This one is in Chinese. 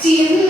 Do?